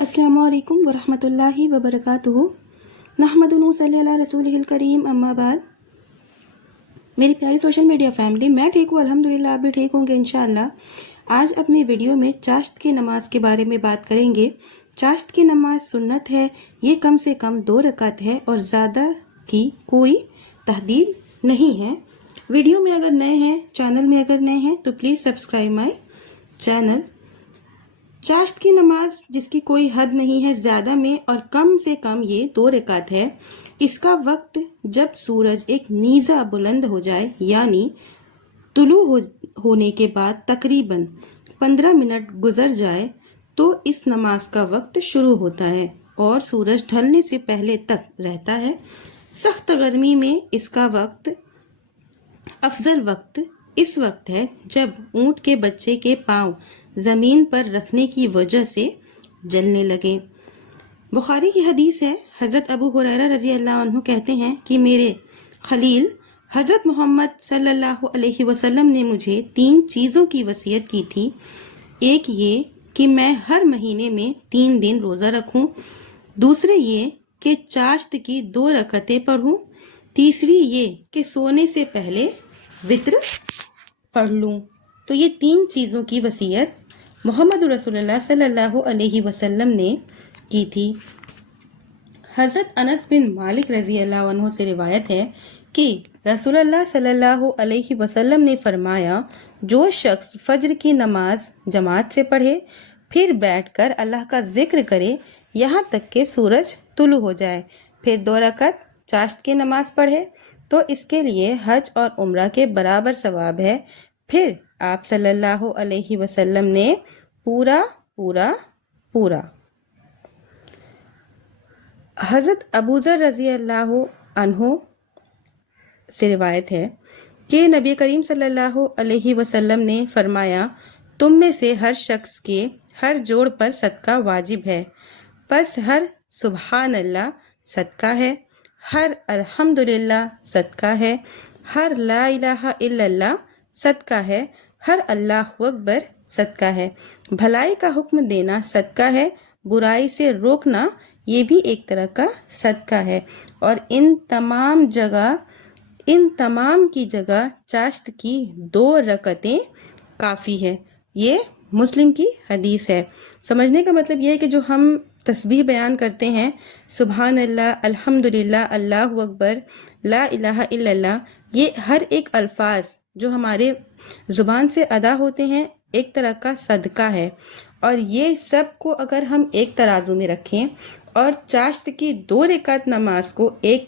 السلام علیکم ورحمۃ اللہ وبرکاتہ۔ نحمدہ صلی اللہ رسولہ الکریم، اما بعد۔ میری پیاری سوشل میڈیا فیملی، میں ٹھیک ہوں الحمدللہ، آپ بھی ٹھیک ہوں گے انشاءاللہ۔ آج اپنی ویڈیو میں چاشت کی نماز کے بارے میں بات کریں گے۔ چاشت کی نماز سنت ہے، یہ کم سے کم 2 رکعت ہے اور زیادہ کی کوئی تحدید نہیں ہے۔ ویڈیو میں اگر نئے ہیں، چینل میں اگر نئے ہیں تو پلیز سبسکرائب مائی چینل۔ چاشت کی نماز جس کی کوئی حد نہیں ہے، زیادہ میں اور کم سے کم یہ 2 رکعت ہے۔ اس کا وقت جب سورج ایک نیزہ بلند ہو جائے، یعنی طلوع ہونے کے بعد تقریباً 15 منٹ گزر جائے تو اس نماز کا وقت شروع ہوتا ہے اور سورج ڈھلنے سے پہلے تک رہتا ہے۔ سخت گرمی میں اس کا وقت افضل وقت اس وقت ہے جب اونٹ کے بچے کے پاؤں زمین پر رکھنے کی وجہ سے جلنے لگے۔ بخاری کی حدیث ہے، حضرت ابو ہریرہ رضی اللہ عنہ کہتے ہیں کہ میرے خلیل حضرت محمد صلی اللہ علیہ وسلم نے مجھے 3 چیزوں کی وصیت کی تھی۔ ایک یہ کہ میں ہر مہینے میں 3 دن روزہ رکھوں، دوسرے یہ کہ چاشت کی 2 رکعتیں پڑھوں، تیسری یہ کہ سونے سے پہلے وتر پڑھ لوں۔ تو یہ 3 چیزوں کی وصیت محمد رسول اللہ صلی اللہ علیہ وسلم نے کی تھی۔ حضرت انس بن مالک رضی اللہ عنہ سے روایت ہے کہ رسول اللہ صلی اللہ علیہ وسلم نے فرمایا، جو شخص فجر کی نماز جماعت سے پڑھے پھر بیٹھ کر اللہ کا ذکر کرے یہاں تک کہ سورج طلوع ہو جائے، پھر 2 رکعت چاشت کی نماز پڑھے تو اس کے لیے حج اور عمرہ کے برابر ثواب ہے۔ پھر آپ صلی اللہ علیہ وسلم نے پورا حضرت ابوذر رضی اللہ عنہ سے روایت ہے کہ نبی کریم صلی اللہ علیہ وسلم نے فرمایا، تم میں سے ہر شخص کے ہر جوڑ پر صدقہ واجب ہے، پس ہر سبحان اللہ صدقہ ہے، ہر الحمدللہ صدقہ ہے، ہر لا الہ الا اللہ صدقہ ہے، ہر اللہ اکبر صدقہ ہے۔ بھلائی کا حکم دینا صدقہ ہے، برائی سے روکنا یہ بھی ایک طرح کا صدقہ ہے، اور ان تمام کی جگہ چاشت کی 2 رکعتیں کافی ہے۔ یہ مسلم کی حدیث ہے۔ سمجھنے کا مطلب یہ ہے کہ جو ہم تسبیح بیان کرتے ہیں، سبحان اللہ، الحمدللہ، اللہ اکبر، لا الہ الا اللہ، یہ ہر ایک الفاظ جو ہمارے زبان سے ادا ہوتے ہیں ایک طرح کا صدقہ ہے، اور یہ سب کو اگر ہم ایک ترازو میں رکھیں اور چاشت کی 2 رکعت نماز کو ایک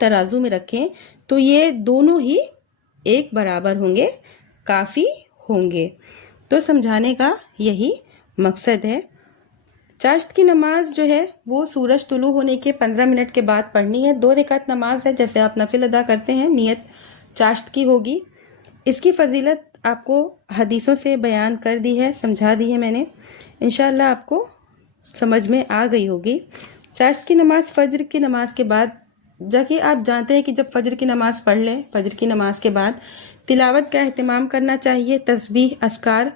ترازو میں رکھیں تو یہ دونوں ہی ایک برابر ہوں گے، کافی ہوں گے۔ تو سمجھانے کا یہی مقصد ہے۔ چاشت کی نماز جو ہے وہ سورج طلوع ہونے کے 15 منٹ کے بعد پڑھنی ہے۔ 2 رکعت نماز ہے، جیسے آپ نفل ادا کرتے ہیں، نیت چاشت کی ہوگی۔ اس کی فضیلت آپ کو حدیثوں سے بیان کر دی ہے، سمجھا دی ہے میں نے، انشاءاللہ آپ کو سمجھ میں آ گئی ہوگی۔ چاشت کی نماز فجر کی نماز کے بعد، جا کہ آپ جانتے ہیں کہ جب فجر کی نماز پڑھ لیں، فجر کی نماز کے بعد تلاوت کا اہتمام کرنا چاہیے، تسبیح اذکار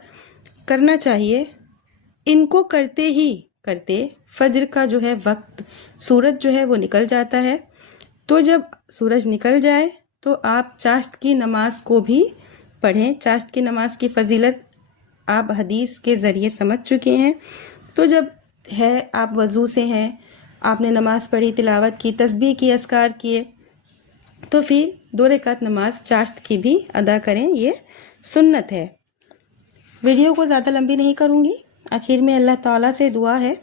کرنا چاہیے۔ ان کو کرتے فجر کا جو ہے وقت، سورج جو ہے وہ نکل جاتا ہے۔ تو جب سورج نکل جائے تو آپ چاشت کی نماز کو بھی پڑھیں۔ چاشت کی نماز کی فضیلت آپ حدیث کے ذریعے سمجھ چکے ہیں۔ تو جب ہے آپ وضو سے ہیں، آپ نے نماز پڑھی، تلاوت کی، تسبیح کی، اذکار کیے، تو پھر 2 رکعت نماز چاشت کی بھی ادا کریں، یہ سنت ہے۔ ویڈیو کو زیادہ لمبی نہیں کروں گی۔ آخر میں اللہ تعالیٰ سے دعا ہے،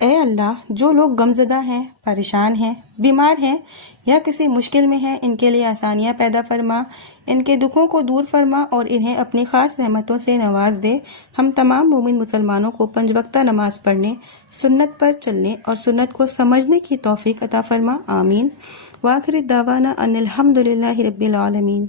اے اللہ، جو لوگ غمزدہ ہیں، پریشان ہیں، بیمار ہیں یا کسی مشکل میں ہیں، ان کے لیے آسانیاں پیدا فرما، ان کے دکھوں کو دور فرما اور انہیں اپنی خاص رحمتوں سے نواز دے۔ ہم تمام مومن مسلمانوں کو 5 وقتہ نماز پڑھنے، سنت پر چلنے اور سنت کو سمجھنے کی توفیق عطا فرما، آمین۔ وآخر دعوانا ان الحمدللہ رب العالمین۔